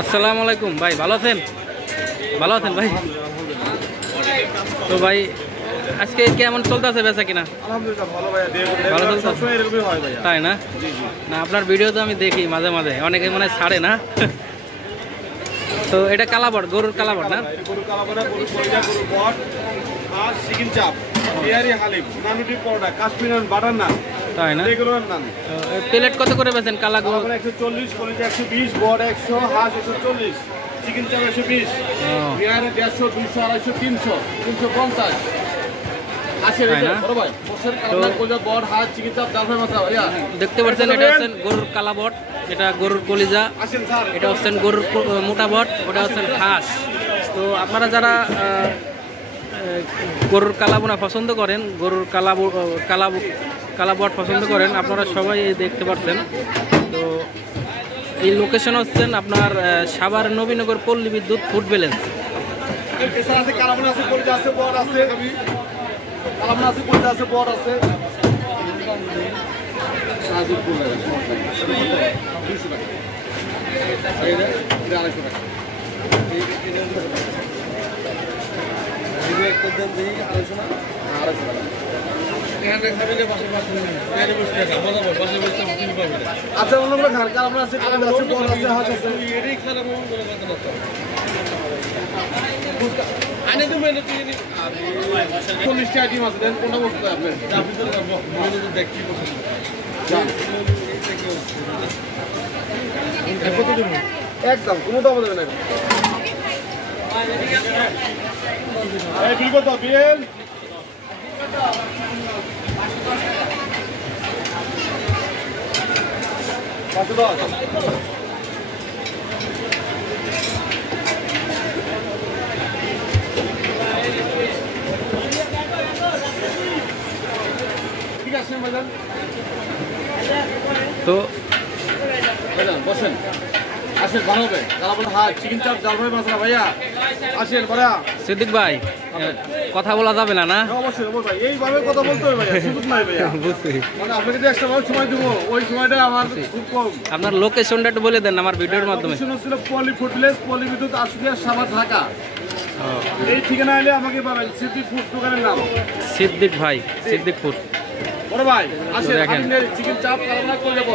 আসসালামু আলাইকুম ভাই, ভালো আছেন? ভালো আছেন ভাই? তো ভাই আজকে কেমন চলতেছে বেচা কিনা? আলহামদুলিল্লাহ ভালো ভাইয়া, ভালো চলছে? সবসময় এরকমই হয় ভাইয়া। তাই না? জি জি। না, আপনার ভিডিও তো আমি দেখি মাঝে মাঝে, অনেকে মনে হয় ছাড়ে না। তো এটা কালাবট, গরুর কালাবট না? এটা গরু কালাপাড়া, গরু কলিজা, গরু বট, আর চিকেন চাপ, বিহারি হালিম, নানুটি পরোটা, কাশ্মীরি নান, বাটার নান, তাই না? রেগুলার নান। প্লেট কত করে বেচেন কালা গরু? কালাপাড়া 140, কলিজা 120, বট 100, হাঁস 140, চিকেন চাপ 120, বিহারি 150, 200, 250, 300, 350। আসে রে বড় ভাই, বসের কালাপাড়া, কলিজা, বট, হাঁস, চিকেন চাপ, ডাল ফ্রাই মশলা ভাইয়া। দেখতে পাচ্ছেন এটা হচ্ছে গরুর কালাবট, এটা গরুর কলিজা, আসেন স্যার। এটা হচ্ছে গরুর মোটা বট, ওটা হচ্ছে হাঁস। তো আপনারা যারা গরুর কালাবোনা পছন্দ করেন, গরুর কালাবট পছন্দ করেন, আপনারা সবাই দেখতে পাচ্ছেন। তো এই লোকেশন হচ্ছেন আপনার সাভার নবীনগর পল্লী বিদ্যুৎ ফুড ভিলেজ। এছাড়া আছে কালাপাড়া, আছে কলিজা, আছে বট, আছে কালাপাড়া, আছে কলিজা, আছে বট, আছে সাজুক করে 200 টাকা, এটা 250 টাকা। আচ্ছা অন্যগুলো খান, কালাপাড়া আছে, কলিজা আছে, বট আছে, হাঁস আছে। আনে তো মেনু তুই 40টা আইটেম আছে, দেন কোনটা বলতে আপনার মেনু তো দেখি পছন্দ একদম কোনটা বলবেন না। এই বিল কত বিল? কত দাও? ঠিক আছে ম্যাডাম, তো ম্যাডাম বসেন, আসেন ভালো হবে। কালাপাড়া হাঁস, চিকেন চাপ, ডাল ফ্রাই মশলা ভাইয়া, আসেন ভাইয়া। সিদ্দিক ভাই, কথা বলা যাবে না? না অবশ্যই ভাই, এইভাবে কথা বলতে হবে ভাইয়া, সুযোগ নাই ভাইয়া। বুঝছি। মানে আপনাকে যে একটা সময় দিব, ওই সময়টা আমার খুব কম। আপনার লোকেশনটা একটু বলে দেন আমার ভিডিওর মাধ্যমে। লোকেশন হচ্ছিল পলি ফুড ভিলেজ, পলি বিদ্যুৎ, আশুলিয়া, সাভার, ঢাকা। এই ঠিকানা এলে আমাকে পাবেন, সিদ্দিক ফুড দোকানের নাম। সিদ্দিক ভাই, সিদ্দিক ফুড। বড় ভাই আসেন, দেখেন। চিকেন চাপ, কালাপাড়া, করে দেবো।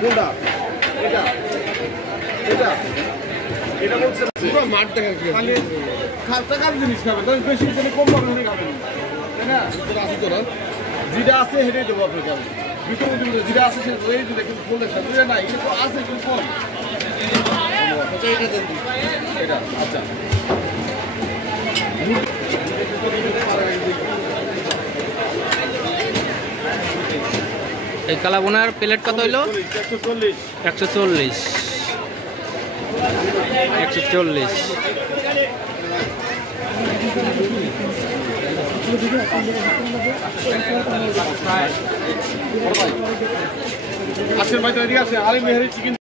কোনটা? এটা এটা এটা বলছে পুরো মাঠ দেখা খালি টাকার জিনিস খাবেন, তবে বেশি কিছু কম পাবেন না, খাবেন তাই না? আছে তো না, যেটা আছে সেটাই দেবো আপনাকে। আমি ভিতরে যেটা আছে সেটা ওই দিলে, কিন্তু বলতে বুঝে নাই, কিন্তু আছে কিন্তু কম। আচ্ছা এটা দেন, এটা আচ্ছা। এই কালাবোনার প্লেট কত হইলো? 140। 140। 140। আসেন ভাই, তৈরি আছে আলিম মেহেরি চিকেন।